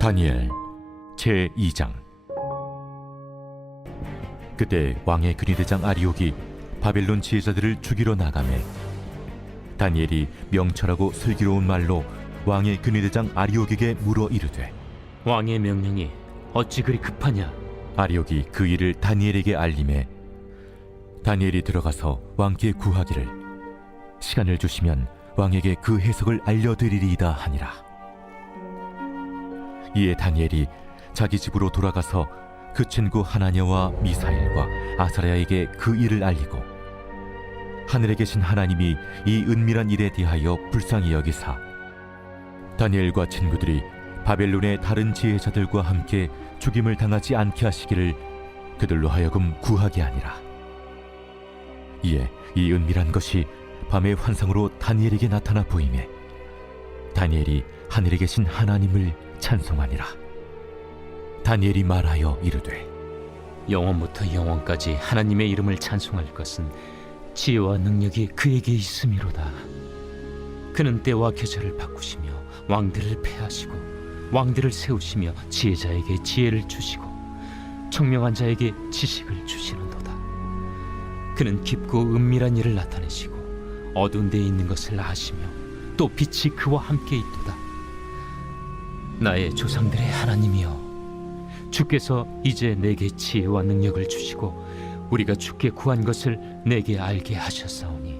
다니엘 제2장. 그때 왕의 근위대장 아리옥이 바벨론 지혜자들을 죽이러 나가매 다니엘이 명철하고 슬기로운 말로 왕의 근위대장 아리옥에게 물어 이르되, 왕의 명령이 어찌 그리 급하냐? 아리옥이 그 일을 다니엘에게 알림해 다니엘이 들어가서 왕께 구하기를 시간을 주시면 왕에게 그 해석을 알려드리리이다 하니라. 이에 다니엘이 자기 집으로 돌아가서 그 친구 하나냐와 미사엘과 아사랴에게 그 일을 알리고, 하늘에 계신 하나님이 이 은밀한 일에 대하여 불쌍히 여기사 다니엘과 친구들이 바벨론의 다른 지혜자들과 함께 죽임을 당하지 않게 하시기를 그들로 하여금 구하게 하니라. 이에 이 은밀한 것이 밤의 환상으로 다니엘에게 나타나 보이매 다니엘이 하늘에 계신 하나님을 찬송하니라. 다니엘이 말하여 이르되, 영원부터 영원까지 하나님의 이름을 찬송할 것은 지혜와 능력이 그에게 있음이로다. 그는 때와 계절을 바꾸시며 왕들을 패하시고 왕들을 세우시며 지혜자에게 지혜를 주시고 청명한 자에게 지식을 주시는도다. 그는 깊고 은밀한 일을 나타내시고 어두운 데에 있는 것을 아시며 또 빛이 그와 함께 있도다. 나의 조상들의 하나님이여, 주께서 이제 내게 지혜와 능력을 주시고 우리가 주께 구한 것을 내게 알게 하셨사오니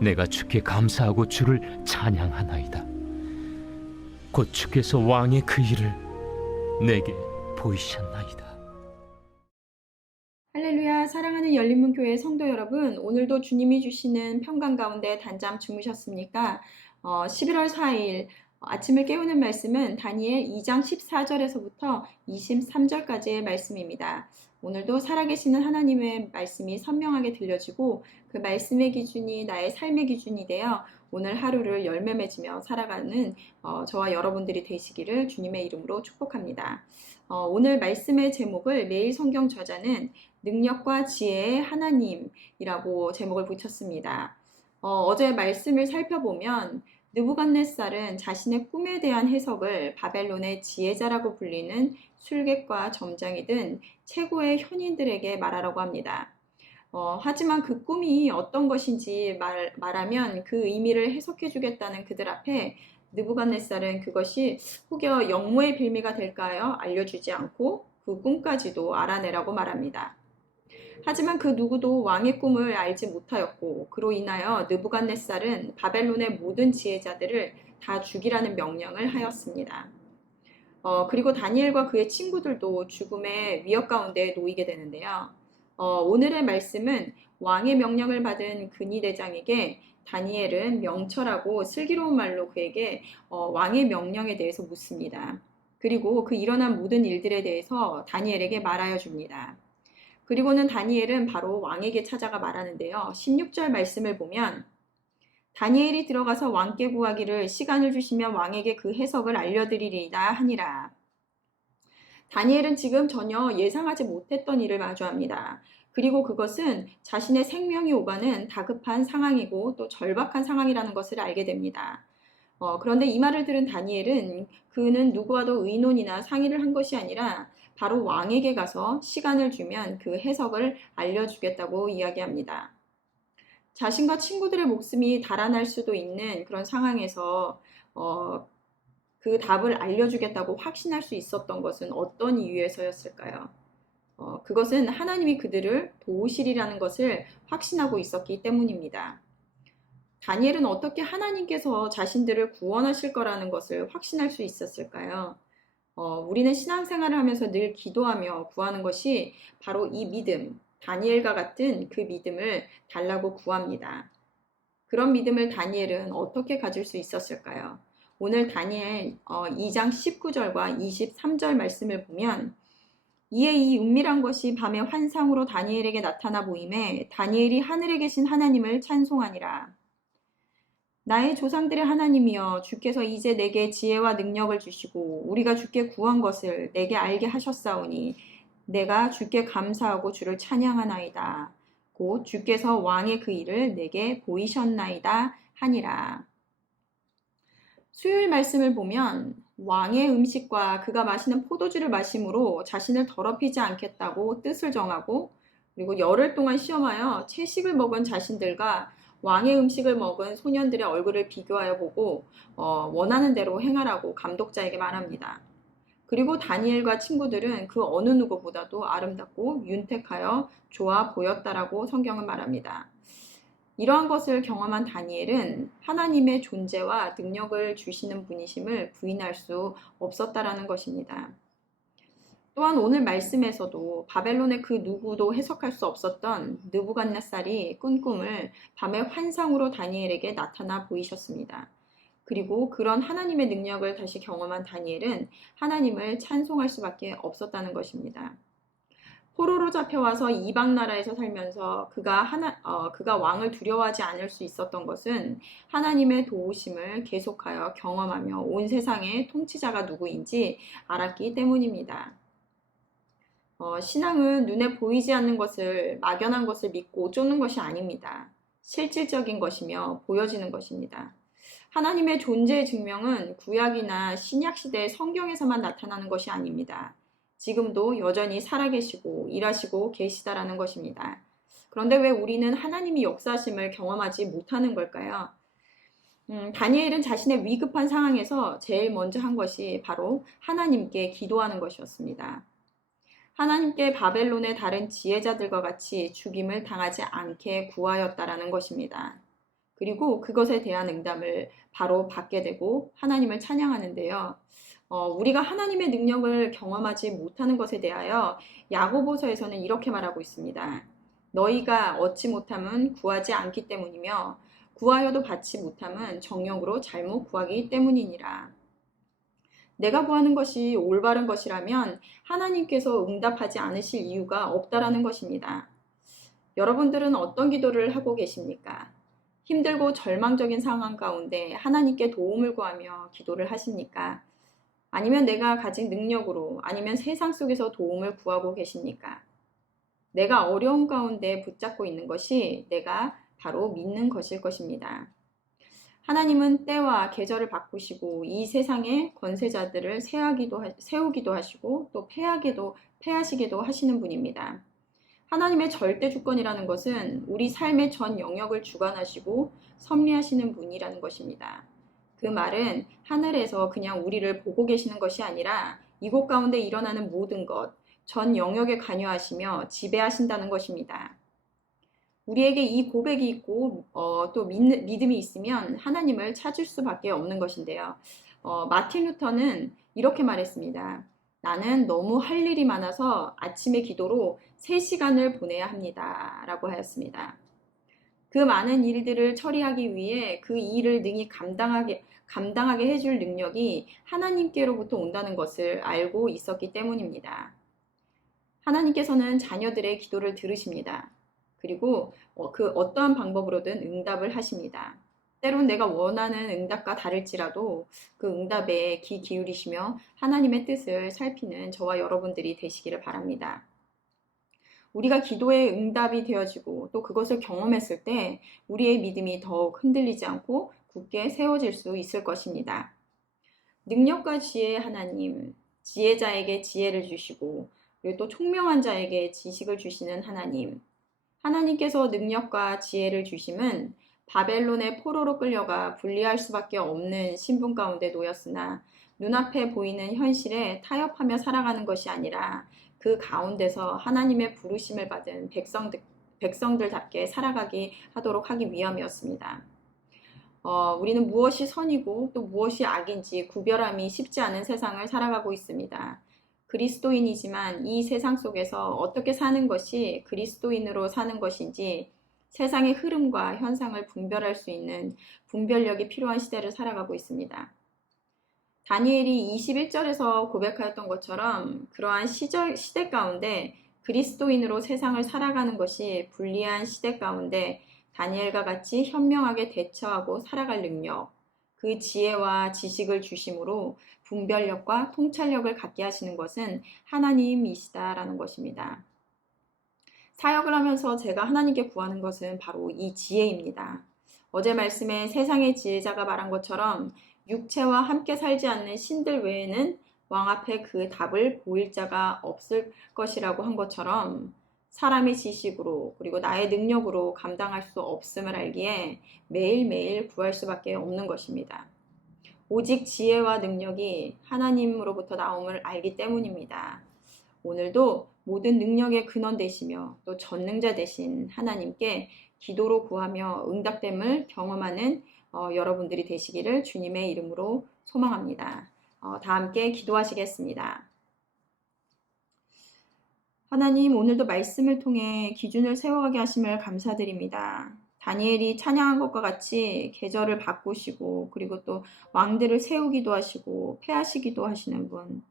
내가 주께 감사하고 주를 찬양하나이다. 곧 주께서 왕의 그 일을 내게 보이셨나이다. 할렐루야. 사랑하는 열린문교회 성도 여러분, 오늘도 주님이 주시는 평강 가운데 단잠 주무셨습니까? 11월 4일 아침을 깨우는 말씀은 다니엘 2장 14절에서부터 23절까지의 말씀입니다. 오늘도 살아계시는 하나님의 말씀이 선명하게 들려지고 그 말씀의 기준이 나의 삶의 기준이 되어 오늘 하루를 열매 맺으며 살아가는 저와 여러분들이 되시기를 주님의 이름으로 축복합니다. 오늘 말씀의 제목을 매일 성경 저자는 능력과 지혜의 하나님이라고 제목을 붙였습니다. 어제 말씀을 살펴보면 느부갓네살은 자신의 꿈에 대한 해석을 바벨론의 지혜자라고 불리는 술객과 점장이든 최고의 현인들에게 말하라고 합니다. 하지만 그 꿈이 어떤 것인지 말하면 그 의미를 해석해 주겠다는 그들 앞에 느부갓네살은 그것이 혹여 영모의 빌미가 될까요? 알려주지 않고 그 꿈까지도 알아내라고 말합니다. 하지만 그 누구도 왕의 꿈을 알지 못하였고 그로 인하여 느부갓네살은 바벨론의 모든 지혜자들을 다 죽이라는 명령을 하였습니다. 그리고 다니엘과 그의 친구들도 죽음의 위협 가운데 놓이게 되는데요. 오늘의 말씀은 왕의 명령을 받은 근위대장에게 다니엘은 명철하고 슬기로운 말로 그에게 왕의 명령에 대해서 묻습니다. 그리고 그 일어난 모든 일들에 대해서 다니엘에게 말하여 줍니다. 그리고는 다니엘은 바로 왕에게 찾아가 말하는데요. 16절 말씀을 보면 다니엘이 들어가서 왕께 구하기를 시간을 주시면 왕에게 그 해석을 알려드리리이다 하니라. 다니엘은 지금 전혀 예상하지 못했던 일을 마주합니다. 그리고 그것은 자신의 생명이 오가는 다급한 상황이고 또 절박한 상황이라는 것을 알게 됩니다. 그런데 이 말을 들은 다니엘은 그는 누구와도 의논이나 상의를 한 것이 아니라 바로 왕에게 가서 시간을 주면 그 해석을 알려주겠다고 이야기합니다. 자신과 친구들의 목숨이 달아날 수도 있는 그런 상황에서 그 답을 알려주겠다고 확신할 수 있었던 것은 어떤 이유에서였을까요? 그것은 하나님이 그들을 도우시리라는 것을 확신하고 있었기 때문입니다. 다니엘은 어떻게 하나님께서 자신들을 구원하실 거라는 것을 확신할 수 있었을까요? 우리는 신앙생활을 하면서 늘 기도하며 구하는 것이 바로 이 믿음, 다니엘과 같은 그 믿음을 달라고 구합니다. 그런 믿음을 다니엘은 어떻게 가질 수 있었을까요? 오늘 다니엘 2장 19절과 23절 말씀을 보면 이에 이 은밀한 것이 밤의 환상으로 다니엘에게 나타나 보임에 다니엘이 하늘에 계신 하나님을 찬송하니라. 나의 조상들의 하나님이여, 주께서 이제 내게 지혜와 능력을 주시고 우리가 주께 구한 것을 내게 알게 하셨사오니 내가 주께 감사하고 주를 찬양하나이다. 곧 주께서 왕의 그 일을 내게 보이셨나이다 하니라. 수요일 말씀을 보면 왕의 음식과 그가 마시는 포도주를 마심으로 자신을 더럽히지 않겠다고 뜻을 정하고, 그리고 열흘 동안 시험하여 채식을 먹은 자신들과 왕의 음식을 먹은 소년들의 얼굴을 비교하여 보고 원하는 대로 행하라고 감독자에게 말합니다. 그리고 다니엘과 친구들은 그 어느 누구보다도 아름답고 윤택하여 좋아 보였다라고 성경은 말합니다. 이러한 것을 경험한 다니엘은 하나님의 존재와 능력을 주시는 분이심을 부인할 수 없었다라는 것입니다. 또한 오늘 말씀에서도 바벨론의 그 누구도 해석할 수 없었던 느부갓네살이 꾼 꿈을 밤의 환상으로 다니엘에게 나타나 보이셨습니다. 그리고 그런 하나님의 능력을 다시 경험한 다니엘은 하나님을 찬송할 수밖에 없었다는 것입니다. 포로로 잡혀와서 이방 나라에서 살면서 그가 왕을 두려워하지 않을 수 있었던 것은 하나님의 도우심을 계속하여 경험하며 온 세상의 통치자가 누구인지 알았기 때문입니다. 신앙은 눈에 보이지 않는 것을, 막연한 것을 믿고 쫓는 것이 아닙니다. 실질적인 것이며 보여지는 것입니다. 하나님의 존재의 증명은 구약이나 신약 시대의 성경에서만 나타나는 것이 아닙니다. 지금도 여전히 살아계시고 일하시고 계시다라는 것입니다. 그런데 왜 우리는 하나님이 역사하심을 경험하지 못하는 걸까요? 다니엘은 자신의 위급한 상황에서 제일 먼저 한 것이 바로 하나님께 기도하는 것이었습니다. 하나님께 바벨론의 다른 지혜자들과 같이 죽임을 당하지 않게 구하였다라는 것입니다. 그리고 그것에 대한 응답을 바로 받게 되고 하나님을 찬양하는데요. 우리가 하나님의 능력을 경험하지 못하는 것에 대하여 야고보서에서는 이렇게 말하고 있습니다. 너희가 얻지 못함은 구하지 않기 때문이며 구하여도 받지 못함은 정욕으로 잘못 구하기 때문이니라. 내가 구하는 것이 올바른 것이라면 하나님께서 응답하지 않으실 이유가 없다라는 것입니다. 여러분들은 어떤 기도를 하고 계십니까? 힘들고 절망적인 상황 가운데 하나님께 도움을 구하며 기도를 하십니까? 아니면 내가 가진 능력으로, 아니면 세상 속에서 도움을 구하고 계십니까? 내가 어려움 가운데 붙잡고 있는 것이 내가 바로 믿는 것일 것입니다. 하나님은 때와 계절을 바꾸시고 이 세상의 권세자들을 세우기도 하시고 또 패하시기도 하시는 분입니다. 하나님의 절대 주권이라는 것은 우리 삶의 전 영역을 주관하시고 섭리하시는 분이라는 것입니다. 그 말은 하늘에서 그냥 우리를 보고 계시는 것이 아니라 이곳 가운데 일어나는 모든 것, 전 영역에 관여하시며 지배하신다는 것입니다. 우리에게 이 고백이 있고 또 믿음이 있으면 하나님을 찾을 수밖에 없는 것인데요. 마틴 루터는 이렇게 말했습니다. 나는 너무 할 일이 많아서 아침의 기도로 3시간을 보내야 합니다. 라고 하였습니다. 그 많은 일들을 처리하기 위해 그 일을 능히 감당하게 해줄 능력이 하나님께로부터 온다는 것을 알고 있었기 때문입니다. 하나님께서는 자녀들의 기도를 들으십니다. 그리고 그 어떠한 방법으로든 응답을 하십니다. 때론 내가 원하는 응답과 다를지라도 그 응답에 귀 기울이시며 하나님의 뜻을 살피는 저와 여러분들이 되시기를 바랍니다. 우리가 기도의 응답이 되어지고 또 그것을 경험했을 때 우리의 믿음이 더욱 흔들리지 않고 굳게 세워질 수 있을 것입니다. 능력과 지혜의 하나님, 지혜자에게 지혜를 주시고 그리고 또 총명한 자에게 지식을 주시는 하나님, 하나님께서 능력과 지혜를 주심은 바벨론의 포로로 끌려가 분리할 수밖에 없는 신분 가운데 놓였으나 눈앞에 보이는 현실에 타협하며 살아가는 것이 아니라 그 가운데서 하나님의 부르심을 받은 백성들답게 살아가게 하도록 하기 위함이었습니다. 우리는 무엇이 선이고 또 무엇이 악인지 구별함이 쉽지 않은 세상을 살아가고 있습니다. 그리스도인이지만 이 세상 속에서 어떻게 사는 것이 그리스도인으로 사는 것인지 세상의 흐름과 현상을 분별할 수 있는 분별력이 필요한 시대를 살아가고 있습니다. 다니엘이 21절에서 고백하였던 것처럼 그러한 시대 가운데 그리스도인으로 세상을 살아가는 것이 불리한 시대 가운데 다니엘과 같이 현명하게 대처하고 살아갈 능력, 그 지혜와 지식을 주심으로 분별력과 통찰력을 갖게 하시는 것은 하나님이시다라는 것입니다. 사역을 하면서 제가 하나님께 구하는 것은 바로 이 지혜입니다. 어제 말씀에 세상의 지혜자가 말한 것처럼 육체와 함께 살지 않는 신들 외에는 왕 앞에 그 답을 보일 자가 없을 것이라고 한 것처럼 사람의 지식으로 그리고 나의 능력으로 감당할 수 없음을 알기에 매일매일 구할 수밖에 없는 것입니다. 오직 지혜와 능력이 하나님으로부터 나옴을 알기 때문입니다. 오늘도 모든 능력의 근원 되시며 또 전능자 되신 하나님께 기도로 구하며 응답됨을 경험하는 여러분들이 되시기를 주님의 이름으로 소망합니다. 다 함께 기도하시겠습니다. 하나님, 오늘도 말씀을 통해 기준을 세워가게 하심을 감사드립니다. 다니엘이 찬양한 것과 같이 계절을 바꾸시고 그리고 또 왕들을 세우기도 하시고 패하시기도 하시는 분,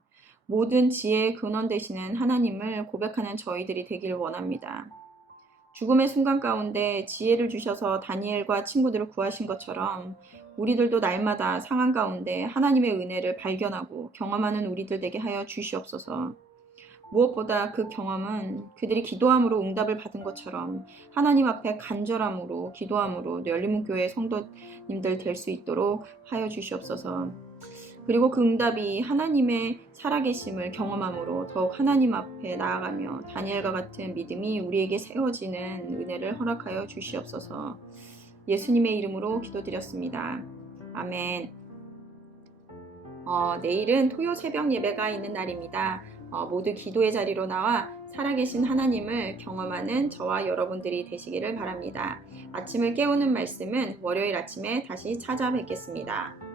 모든 지혜의 근원 되시는 하나님을 고백하는 저희들이 되길 원합니다. 죽음의 순간 가운데 지혜를 주셔서 다니엘과 친구들을 구하신 것처럼 우리들도 날마다 상황 가운데 하나님의 은혜를 발견하고 경험하는 우리들 되게 하여 주시옵소서. 무엇보다 그 경험은 그들이 기도함으로 응답을 받은 것처럼 하나님 앞에 간절함으로 기도함으로 열린문교회 성도님들 될 수 있도록 하여 주시옵소서. 그리고 그 응답이 하나님의 살아계심을 경험함으로 더욱 하나님 앞에 나아가며 다니엘과 같은 믿음이 우리에게 세워지는 은혜를 허락하여 주시옵소서. 예수님의 이름으로 기도드렸습니다. 아멘. 내일은 토요 새벽 예배가 있는 날입니다. 모두 기도의 자리로 나와 살아계신 하나님을 경험하는 저와 여러분들이 되시기를 바랍니다. 아침을 깨우는 말씀은 월요일 아침에 다시 찾아뵙겠습니다.